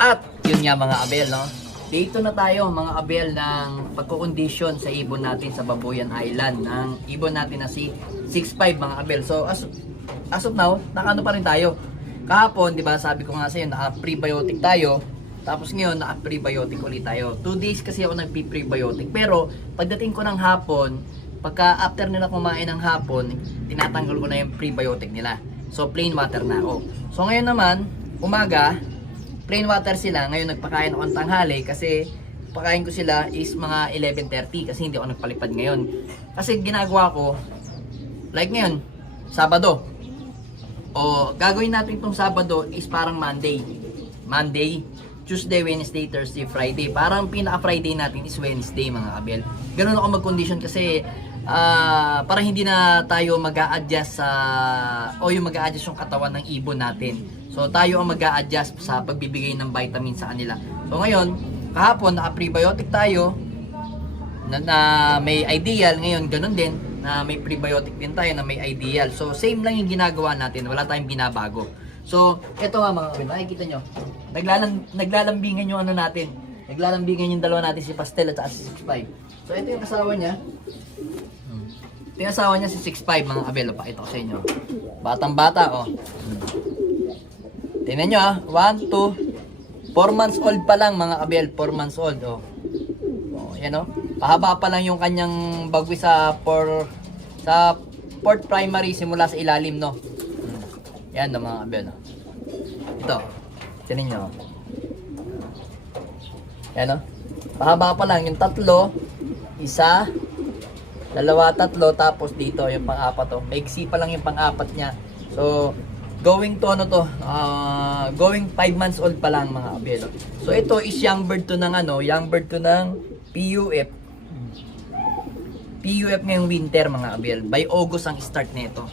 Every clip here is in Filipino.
At yun nga mga abel, no? Dito na tayo mga abel ng pagkukondisyon sa ibon natin sa Babuyan Island. Ng ibon natin na si 6'5 mga abel. So as of now, nakano pa rin tayo. Kahapon, di ba, sabi ko nga sa iyo, naka-prebiotic tayo. Tapos ngayon, naka-prebiotic ulit tayo. 2 days kasi ako nagpi-prebiotic. Pero pagdating ko ng hapon, pagka after nila kumain ng hapon, tinatanggal ko na yung prebiotic nila. So plain water na ako. So ngayon naman, umaga, plain water sila. Ngayon nagpakain ako ng tanghali kasi pakain ko sila is mga 11:30 kasi hindi ako nagpalipad ngayon. Kasi ginagawa ko, like ngayon, Sabado. O gagawin natin itong Sabado is parang Monday, Tuesday, Wednesday, Thursday, Friday. Parang pinaka-Friday natin is Wednesday mga abel. Ganun ako mag-condition kasi para hindi na tayo mag-a-adjust o yung mag-a-adjust yung katawan ng ibon natin. So tayo ang mag-a-adjust sa pagbibigay ng vitamin sa kanila. So ngayon, kahapon naka-prebiotic tayo na may ideal. Ngayon ganun din na may prebiotic din tayo na may ideal. So same lang yung ginagawa natin, wala tayong binabago. So eto nga mga kapatid, nakikita nyo, naglalambingan yung ano natin. Naglalambingan yung dalawa natin, si Pastel at si 6'5. So ito yung asawa niya. Ito yung asawa niya si 6'5 mga kabelo. Pakita ko sa inyo. Batang bata oh. Tingnan nyo 1, 2, 4 months old pa lang mga kabel. 4 months old oh. Oh, yan oh. Pahaba pa lang yung kanyang bagwi sa 4th primary simula sa ilalim no. Yan no mga kabel oh. Ito. Tingnan nyo. Yan oh. Pahaba pa lang yung tatlo. Isa, dalawa, tatlo, tapos dito yung pang-apat to. Maiksi pa lang yung pang-apat niya. So, going to ano to, going 5 months old pa lang mga abelo. So, ito is young bird to ng young bird to ng PUF. PUF ngayong winter mga abel. By August ang start nito.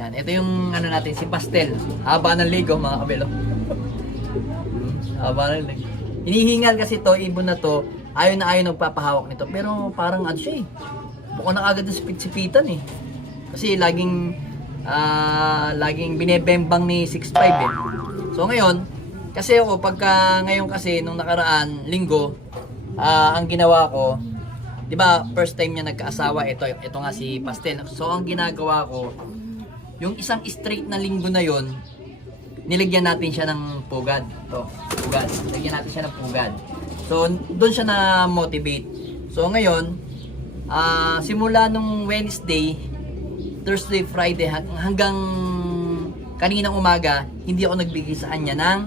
Yan, ito yung natin si Pastel. Haba ng ligo mga abelo. Haba ng ligo. Hinihingal kasi to, ibon na to. Ayaw na ayaw nagpapahawak nito. Pero parang siya eh. Bukod na agad ng sipit-sipitan eh. Kasi laging binebembang ni 6'5 eh. So ngayon, kasi ako ngayon kasi nung nakaraan linggo, ang ginawa ko, 'di ba, first time niya nagkaasawa, ito nga si Pastel. So ang ginagawa ko, yung isang straight na linggo na yon, nilagyan natin siya ng pugad. To, pugad. Nilagyan natin siya ng pugad. So, doon siya na-motivate. So, ngayon, simula nung Wednesday, Thursday, Friday, hanggang kaninang umaga, hindi ako nagbigay sa kanya ng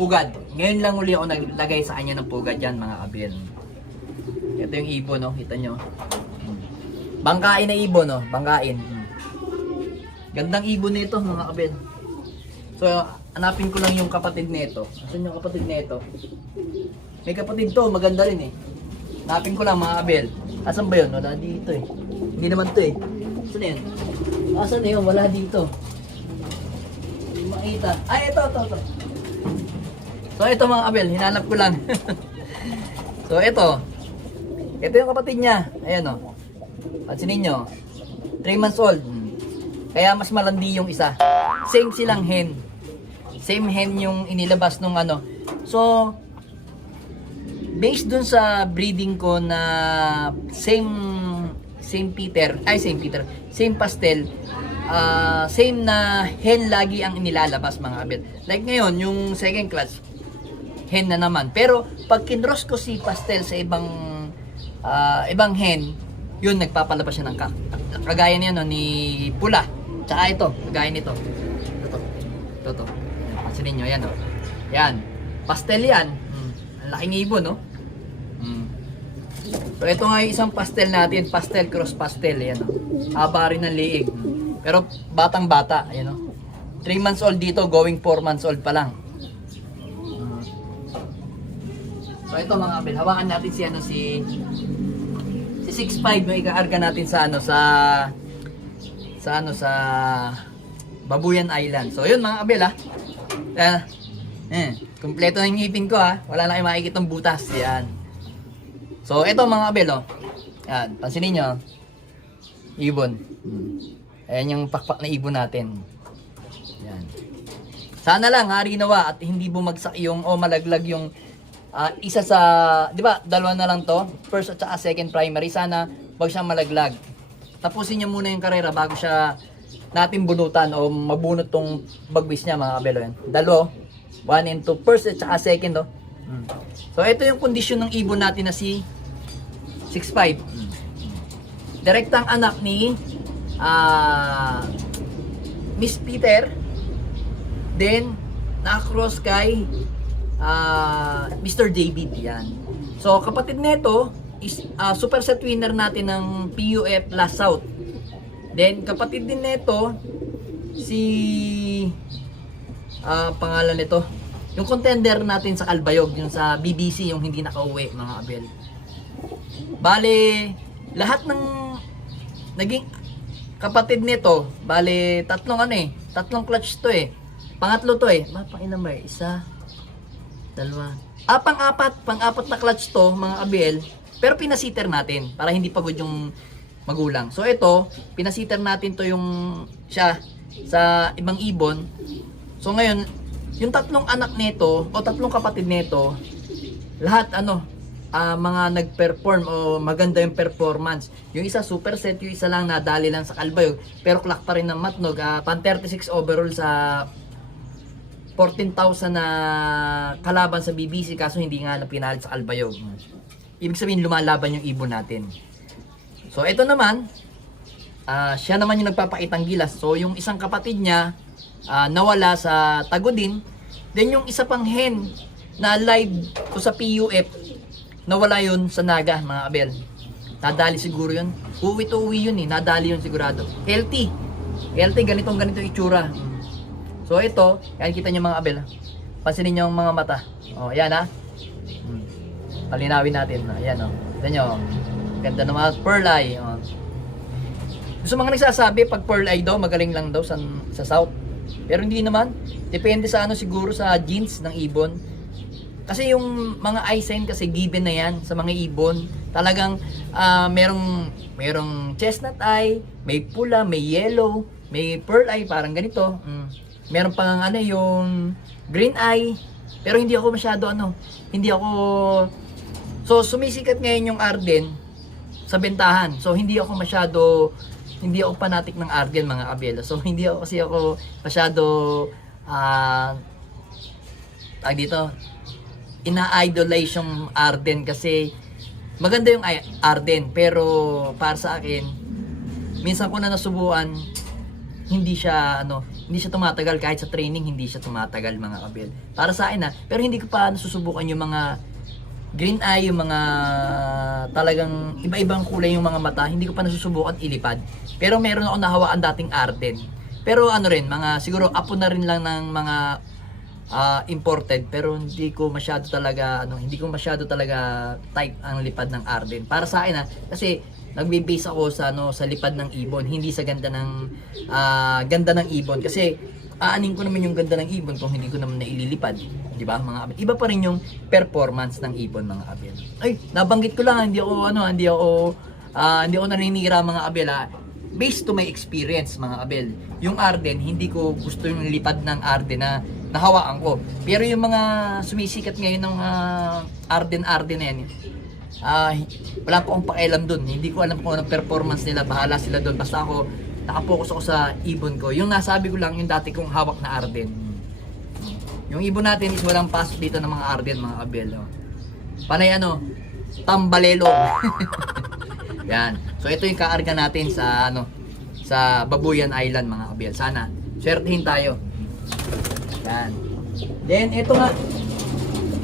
pugad. Ngayon lang uli ako naglagay sa kanya ng pugad yan, mga kabel. Ito yung ibon, no? Kita nyo. Bangkain na ibon, no? Bangkain. Gandang ibon nito, mga kabel. So, hanapin ko lang yung kapatid nito. Asan yung kapatid nito? May kapatid to, maganda rin eh. Hanapin ko lang mga kabel. Asan ba yun? Wala dito eh. Hindi naman to eh. Asan na yun? Asan na yun? Wala dito. Hindi makita. Ay, ito. So, ito mga kabel. Hinanap ko lang. So, ito. Ito yung kapatid niya. Ayan o. Pansinin nyo. 3 months old. Kaya mas malandi yung isa. Same silang hen. Same hen yung inilabas nung So, based dun sa breeding ko na same Pastel, same na hen lagi ang inilalabas mga kabel. Like ngayon, yung second class, hen na naman. Pero, pag kinross ko si Pastel sa ibang hen, yun, nagpapalabas siya ng kagaya niya no, ni Pula. Tsaka ito, kagaya nito. Ito. Pansinin nyo, yan o. Yan. Pastel yan. Ang laking ibon, no? So, ito nga yung isang pastel natin. Pastel, cross pastel. Yan o. Haba rin ng liig. Pero, batang-bata. Ayan o. 3 months old dito, going 4 months old pa lang. So, ito mga kabel. Hawakan natin si 6'5", no? Ika-arga natin sa Babuyan Island. So yun mga kabel kumpleto na yung ngipin ko wala na kayong makikitang butas. Yan. So ito mga kabel yan, pansinin nyo. Ibon. Ayan yung pakpak na ibon natin. Yan. Sana lang hari nawa at hindi bumagsak yung o malaglag yung isa sa, di ba, dalawa na lang to, first at saka second primary, sana wag siyang malaglag. Tapusin niya muna yung karera bago siya natin bunutan o mabunot tong bagwis niya mga kabelo yan. Dalawa, 1 and 2, first at saka second oh. So ito yung kondisyon ng ibon natin na si 6'5". Direktang anak ni Miss Peter, then na-cross kay Mr. David yan. So kapatid nito is super set winner natin ng PUF last South. Then kapatid din nito si pangalan nito, yung contender natin sa Calbayog, yung sa BBC, yung hindi nakauwi mga abel. Bale lahat ng naging kapatid nito, bale tatlong clutch to eh. Pangatlo to eh. Mapakina isa, dalawa. Pang-apat na clutch to, mga abel. Pero pinasiter natin para hindi pagod yung magulang. So ito, pinasiter natin to yung siya sa ibang ibon. So ngayon, yung tatlong anak nito o tatlong kapatid nito, lahat mga nag-perform o maganda yung performance. Yung isa super set, yung isa lang nadali lang sa Calbayog, pero clock pa rin ng Matnog, pan 36 overall sa 14,000 na kalaban sa BBC, kaso hindi nga na pinalit sa Calbayog. Ibig sabihin lumalaban yung ibon natin. So ito naman, siya naman yung nagpapakitang gilas. So yung isang kapatid niya nawala sa Tagodin. Then yung isa pang hen na live o sa PUF, nawala yun sa Naga mga abel. Nadali siguro yun. Uwi to uwi yun eh. Nadali yun sigurado. Healthy ganito itsura. So ito, yan kita nyo mga abel. Pansinin nyo yung mga mata. O, yan ha. Palinawin natin. Ayan o. Ito nyo. Ganda ng mga pearl eye. O. Gusto mga nagsasabi, pag pearl eye daw, magaling lang daw sa South. Pero hindi naman. Depende sa siguro sa genes ng ibon. Kasi yung mga eye sign kasi given na yan sa mga ibon. Talagang merong chestnut eye, may pula, may yellow, may pearl eye, parang ganito. Meron pang yung green eye. Pero hindi ako masyado so sumisikat ngayon yung Arden sa bentahan. So hindi ako fanatic ng Arden mga abel. So hindi ako masyado dito ina-idolize yung Arden kasi maganda yung Arden, pero para sa akin minsan ko na nasubukan, hindi siya tumatagal. Kahit sa training hindi siya tumatagal mga kabel para sa akin pero hindi ko pa nasusubukan yung mga green eye, yung mga talagang iba-ibang kulay yung mga mata. Hindi ko pa nasusubukan ilipad, pero meron ako nahawaan dating Arden. Pero mga siguro apo na rin lang ng mga imported, pero hindi ko masyado talaga type ang lipad ng Arden para sa akin kasi nagbe-base ako sa lipad ng ibon, hindi sa ganda ng ibon, kasi aanin ko naman yung ganda ng ibon kung hindi ko naman naililipad, di ba mga abel? Iba pa rin yung performance ng ibon mga abel. Ay, nabanggit ko lang, hindi ako naninira mga abel based to my experience mga abel. Yung Arden, hindi ko gusto yung lipad ng Arden na nahawaan ko. Pero yung mga sumisikat ngayon ng Arden na yan, wala po akong pakialam dun. Hindi ko alam kung anong performance nila, bahala sila dun. Basta ako, nakapokus ako sa ibon ko. Yung nasabi ko lang, yung dati kong hawak na Arden. Yung ibon natin is walang pasok dito ng mga Arden mga abel. Panay tambalelo. Yan. So ito yung kaarga natin sa sa Babuyan Island mga kabel. Sana swertehin tayo. Yan. Then ito nga,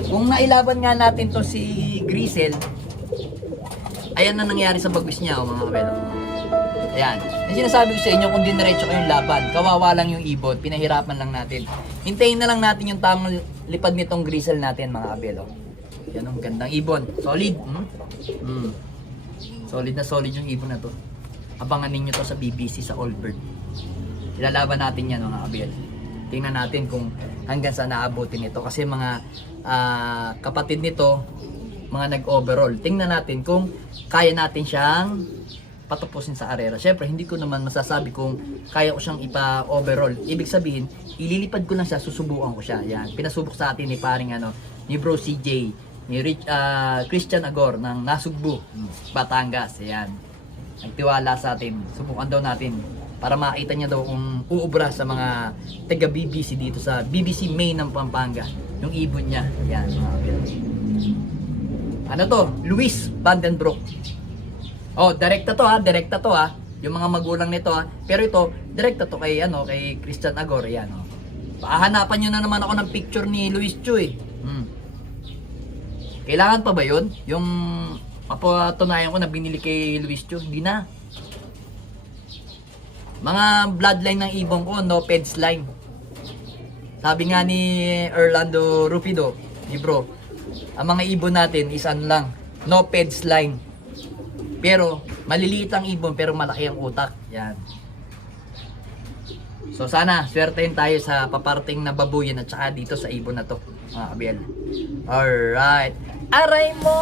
kung nailaban nga natin to si Grisel, ayan na nangyari sa bagwis niya mga kabel. Ayan. Yung sinasabi ko sa inyo, kung diniretso ko yung laban, kawawa lang yung ibon, pinahirapan lang natin. Hintayin na lang natin yung tamang lipad nitong Grisel natin mga kabel. Yan ang gandang ibon. Solid. Solid na solid yung ibon na to. Abangan ninyo to sa BBC, sa Allbird. Ilalaban natin yan mga kabel. Tingnan natin kung hanggang saan naabutin ito. Kasi mga kapatid nito, mga nag-overall. Tingnan natin kung kaya natin siyang patupusin sa arera. Syempre, hindi ko naman masasabi kung kaya ko siyang ipa-overall. Ibig sabihin, ililipad ko lang siya, susubukan ko siya. Yan, pinasubok sa atin ni paring ni Bro CJ, ni Christian Agor ng Nasugbu, Batangas. Yan. Nagtiwala sa atin. Subukan daw natin para makita niya daw kung uubra sa mga taga BBC dito sa BBC Main ng Pampanga. Yung ibon niya. Yan, mga kapil. Ano to? Luis Vandenbroek. Oh, direkta to ha. Yung mga magulang nito ha. Pero ito, direkta to kay kay Christian Agor, yan oh. Pahanapan niyo na naman ako ng picture ni Luis Chu eh. Kailangan pa ba 'yon? Yung papatunayan ko na binili kay Luis Chu, hindi na. Mga bloodline ng ibon ko, no peds line. Sabi nga ni Orlando Rupido, ni bro, ang mga ibon natin is lang, no peds line. Pero maliliit ang ibon pero malaki ang utak. Yan. So sana swertein tayo sa paparting na babuyan at saka dito sa ibon na to, mga kabiyel. Alright. Aray mo!